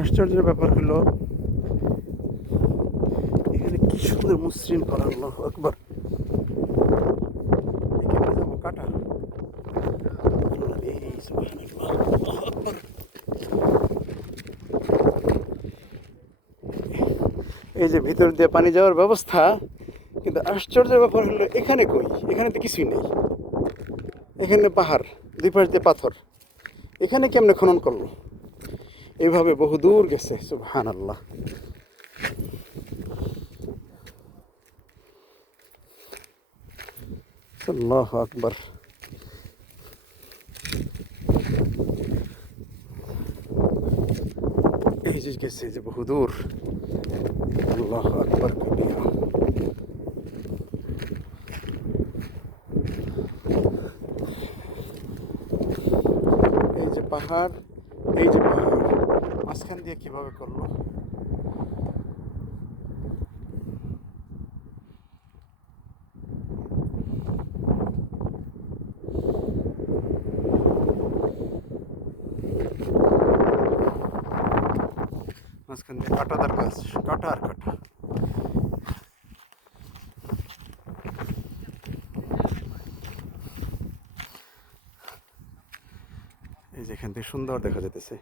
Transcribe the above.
আশ্চর্যের ব্যাপার হলো এখানে কি সুন্দর মসৃণ করা, আল্লাহু আকবার। এখানে যাবো কাটা, এই সুবহানাল্লাহ, আল্লাহু আকবার। এই যে ভিতর দিয়ে পানি যাওয়ার ব্যবস্থা, কিন্তু আশ্চর্যের ব্যাপার হলো এখানে কই, এখানে তো কিছুই নেই। এখানে পাহাড়, দুই পাশ দিয়ে পাথর, এখানে কেমনে খনন করলো? এইভাবে বহু দূর গেছে, সুবহানাল্লাহ। আল্লাহু আকবার। এই যে গেছে যে বহু দূর, আল্লাহু আকবার কবিরা। এই যে পাহাড়, এই যে পাহাড়, মাঝখান দিয়ে কিভাবে করলো? মাঝখান দিয়ে কাটাদার কাজ, কাটা আর কাটা। এই যে এখান থেকে সুন্দর দেখা যেতেছে।